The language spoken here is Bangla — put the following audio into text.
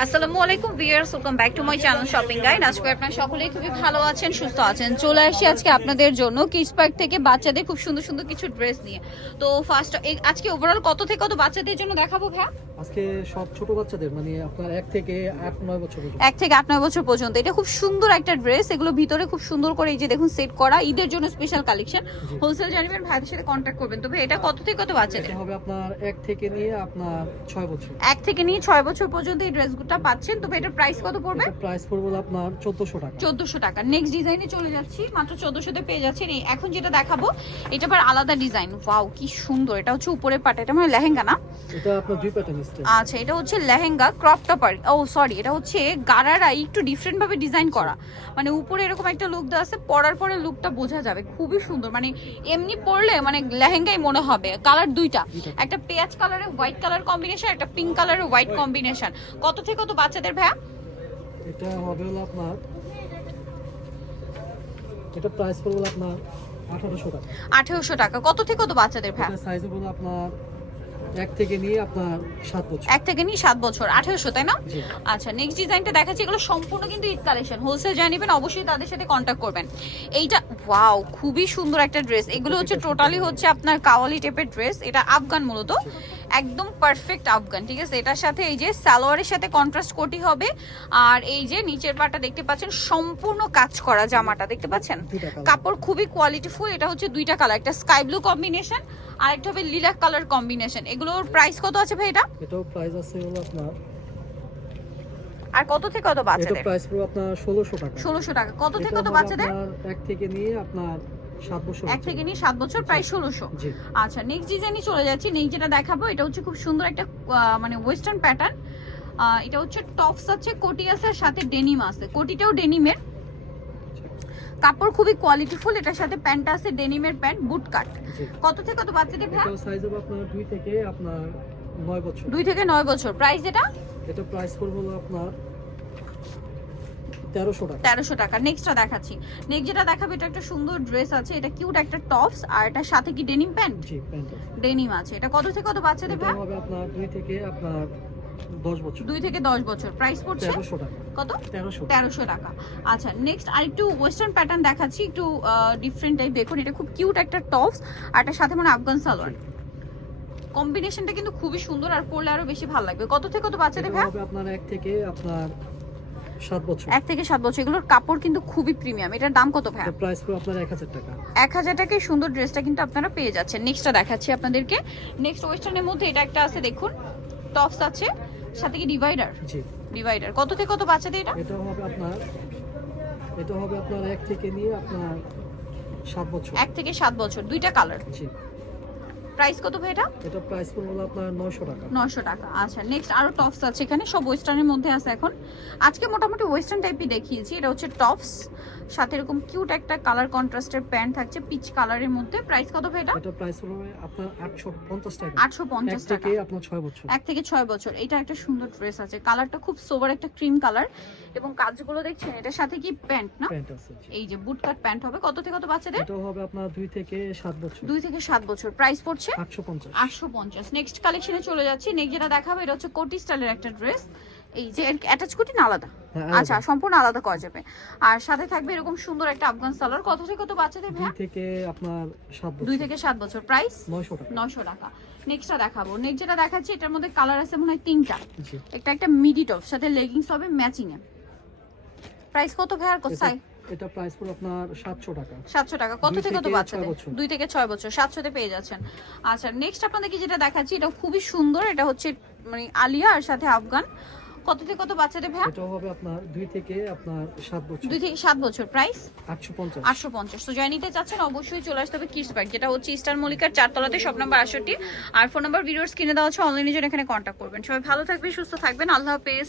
আসসালামু আলাইকুম viewers, welcome back to my channel shopping guide. আজকে আপনারা সকলেই খুবই ভালো আছেন, সুস্থ আছেন। চলে আসি আজকে আপনাদের জন্য কিডস পার্ক থেকে বাচ্চাদের খুব সুন্দর সুন্দর কিছু ড্রেস নিয়ে। তো ফার্স্ট আজকে ওভারঅল কত থেকে কত বাচ্চাদের জন্য দেখাবো ভাইয়া? আজকে সব ছোট বাচ্চাদের মানে আপনার 1 থেকে 8-9 বছর পর্যন্ত। 1 থেকে 8-9 বছর পর্যন্ত। এটা খুব সুন্দর একটা ড্রেস, এগুলো ভিতরে খুব সুন্দর করে এই যে দেখুন সেট করা, ঈদের জন্য স্পেশাল কালেকশন। হোলসেল জানিবেন, ভাইদের সাথে কন্ট্যাক্ট করবেন। তবে এটা কত থেকে কত বাচ্চাদের? এটা হবে আপনার 1 থেকে নিয়ে আপনার 6 বছর। 1 থেকে নিয়ে 6 বছর পর্যন্ত এই ড্রেসগুলো পাচ্ছেন। তবে এটার প্রাইস কত পড়বে? এটা প্রাইস পড়বে আপনার 1400 টাকা। 1400 টাকা। নেক্সট ডিজাইনে চলে যাচ্ছি, মাত্র 1400 তে পেয়ে যাচ্ছেন। এখন যেটা দেখাবো এটা আবার আলাদা ডিজাইন। ওয়াও কি সুন্দর! এটা হচ্ছে উপরের পাট, এটা মানে লেহেঙ্গা না? এটা আপনার দুই প্যাটার্ন স্টাইল। আচ্ছা, এটা হচ্ছে লেহেঙ্গা ক্রপ টপার। ও সরি, এটা হচ্ছে গারারা একটু ডিফারেন্ট ভাবে ডিজাইন করা, মানে উপরে এরকম একটা লুক দেওয়া আছে, পরার পরে লুকটা বোঝা যাবে। খুবই সুন্দর, মানে এমনি পরলে মানে লেহেঙ্গাই মনে হবে। কালার দুইটা, একটা পেঁয়াজ কালারের হোয়াইট কালার কম্বিনেশন, একটা পিঙ্ক কালারের হোয়াইট কম্বিনেশন। কত থেকে কত বাচ্চাদের ভাইয়া? এটা হবে হলো আপনার, এটা প্রাইস পড়বে আপনার 1800 টাকা। 1800 টাকা। কত থেকে কত বাচ্চাদের ভাইয়া? এটা সাইজ হবে আপনার 1 থেকে নিয়ে আপনার 7 বছর। 1 থেকে নিয়ে 7 বছর, 1800, তাই না? জি। আচ্ছা, নেক্সট ডিজাইনটা দেখাচ্ছি। এগুলো সম্পূর্ণ কিন্তু ঈদ কালেকশন। হোলসেল যারা নেবেন অবশ্যই তাদের সাথে কন্ট্যাক্ট করবেন। এইটা ওয়াও খুবই সুন্দর একটা ড্রেস। এগুলো হচ্ছে টোটালি হচ্ছে আপনার কাওয়ালি টাইপের ড্রেস। এটা আফগান মূলত, একদম পারফেক্ট আফগান, ঠিক আছে? এটার সাথে এই যে সালোয়ারের সাথে কন্ট্রাস্ট কোটি হবে। আর এই যে নিচের পাটা দেখতে পাচ্ছেন সম্পূর্ণ কাজ করা, জামাটা দেখতে পাচ্ছেন, কাপড় খুবই কোয়ালিটিফুল। এটা হচ্ছে দুইটা কালার, একটা স্কাই ব্লু কম্বিনেশন আর একটা হবে লিলাক কালার কম্বিনেশন। এগুলোর প্রাইস কত আছে ভাই এটা? এটাও প্রাইস আছে হলো আপনার, আর কত থেকে কত এটা বাচ্চাদের? প্রাইস পড়বে আপনার 1600 টাকা। 1600 টাকা। কত থেকে এটা কত হবে বাচ্চাদের? আপনার 1 থেকে নিয়ে আপনার 7 বছর। 1 থেকে নিয়ে 7 বছর, প্রায় 1600। জি। আচ্ছা, নেক্সট ডিজাইনে চলে যাচ্ছি। নেক্সট যেটা দেখাবো এটা হচ্ছে খুব সুন্দর একটা মানে ওয়েস্টার্ন প্যাটার্ন। এটা হচ্ছে টপস আছে, কোটি আছে, আর সাথে ডেনিম আছে। কোটিটাও ডেনিমের, কাপড় খুবই কোয়ালিটিফুল। এটার সাথে প্যান্ট আছে ডেনিমের প্যান্ট, বুট কাট। কত থেকে কত বাচ্চাদের ভাই? এটা সাইজ হবে আপনার 2 থেকে আপনার 9 বছর। 2 থেকে 9 বছর। প্রাইস এটা? এটা প্রাইস পড়বে হলো আপনার 1300 টাকা। 1300 টাকা। নেক্সটটা দেখাচ্ছি। নেক্সট যেটা দেখাবো এটা একটা সুন্দর ড্রেস আছে। এটা কিউট একটা টপস, আর এটার সাথে কি ডেনিম প্যান্ট? জি, প্যান্ট আছে। ডেনিম আছে। এটা কত থেকে কত বাচ্চাদের এটা ভাই? হবে আপনার 2 থেকে আপনার 10 বছর। 2 থেকে 10 বছর। প্রাইস পড়ছে 1300 টাকা। কত? 1300। 1300 টাকা। আচ্ছা, নেক্সট আরেকটু ওয়েস্টার্ন প্যাটার্ন দেখাচ্ছি, একটু ডিফারেন্ট টাইপ। দেখুন এটা খুব কিউট একটা টপস, আর এটার সাথে মানে আফগান সালোয়ার। কম্বিনেশনটা কিন্তু খুবই সুন্দর, আর পরলে আরো বেশি ভালো লাগবে। কত থেকে কত বাচ্চাদের এটা ভাই? হবে আপনার 1 থেকে আপনার 7 বছর। 1 থেকে 7 বছর। এগুলোর কাপড় কিন্তু খুবই প্রিমিয়াম। এটার দাম কত ভাই? এটা প্রাইস পড়বে আপনার 1000 টাকা। 1000 টাকায় সুন্দর ড্রেসটা কিন্তু আপনারা পেয়ে যাচ্ছেন। নেক্সটটা দেখাচ্ছি আপনাদেরকে। নেক্সট ওয়েস্টার্নের মধ্যে এটা একটা আছে, দেখুন টপস আছে, সাথে কি ডিভাইডার। জি। ডিভাইডার কত থেকে কত বাচ্চাদের এটা? এটা হবে আপনার, এটা হবে আপনার 1 থেকে নিয়ে আপনার 7 বছর। 1 থেকে 7 বছর, দুইটা কালার। জি। প্রাইস কত ভাই এটা? এটা প্রাইস পড়বে হলো আপনার 900 টাকা। 900 টাকা। আচ্ছা, নেক্সট আরো টপস আছে এখানে, সব ওয়েস্টার্নের মধ্যে আছে। এখন আজকে মোটামুটি ওয়েস্টার্ন টাইপই দেখিয়েছি। এটা হচ্ছে টপস, সাথে এরকম কিউট একটা কালার কন্ট্রাস্টের প্যান্ট থাকছে পিচ কালারের মধ্যে। প্রাইস কত ভাই এটা? এটা প্রাইস পড়বে আপনার 850 টাকা। 850 1 টাকা। থেকে আপনার 6 বছর। 1 থেকে 6 বছর। এটা একটা সুন্দর ড্রেস আছে, কালারটা খুব সোবার একটা ক্রিম কালার, এবং কাজগুলো দেখছেন। এটার সাথে কি প্যান্ট না? প্যান্ট আছে। জি। এই যে বুট কাট প্যান্ট হবে। কত থেকে কত বাচ্চাদের? এটা হবে আপনার 2 থেকে 7 বছর। 2 থেকে 7 বছর। প্রাইস পড়ছে 850। 850। নেক্সট কালেকশনে চলে যাচ্ছি। নেক্সট যেটা দেখাবো এটা হচ্ছে কোটি স্টাইলের একটা ড্রেস। এই যে অ্যাটাচ কোটি না আলাদা? হ্যাঁ, আলাদা। আচ্ছা, সম্পূর্ণ আলাদা করা যাবে। আর সাথে থাকবে এরকম সুন্দর একটা আফগান সালোয়ার। কত থেকে কত বাচ্চাদের ভাই? 2 থেকে আপনার 7 বছর। 2 থেকে 7 বছর। প্রাইস 900 টাকা। 900 টাকা। নেক্সটটা দেখাবো। নেক্সট যেটা দেখাচ্ছি এটার মধ্যে কালার আছে মনে হয় 3টা। জি। একটা মিডি টপ, সাথে লেগিংস হবে ম্যাচিং এ। প্রাইস কত ভাই? আর কোথায়? এটা প্রাইস পড়বে আপনার 700 টাকা। 700 টাকা। কত 2 থেকে কত থেকে বাচ্চাদের? 6 বছর। 2 থেকে 6 বছর। 700 তে পেয়ে যাচ্ছেন। আচ্ছা, নেক্সট আপনাদেরকে যেটা দেখাচ্ছি এটা খুবই সুন্দর। এটা হচ্ছে মানে আলিয়া আর সাথে আফগান। কত থেকে কত বাচ্চাদের ভাই? এটা হবে আপনার 2 থেকে আপনার 7 বছর। 2 থেকে 7 বছর। প্রাইস 850। 850। তো যাই নিতে চাচ্ছেন অবশ্যই চলে আসতে হবে কিডস পার্ক, যেটা হচ্ছে ইস্টার মল্লিকার 4 তলাতে, শপ নাম্বার 68। আর ফোন নাম্বার ভিডিওর স্ক্রিনে দেওয়া আছে, অনলাইনে জন্য এখানে কন্ট্যাক্ট করবেন। সবাই ভালো থাকবেন, সুস্থ থাকবেন। আল্লাহ হাফেজ।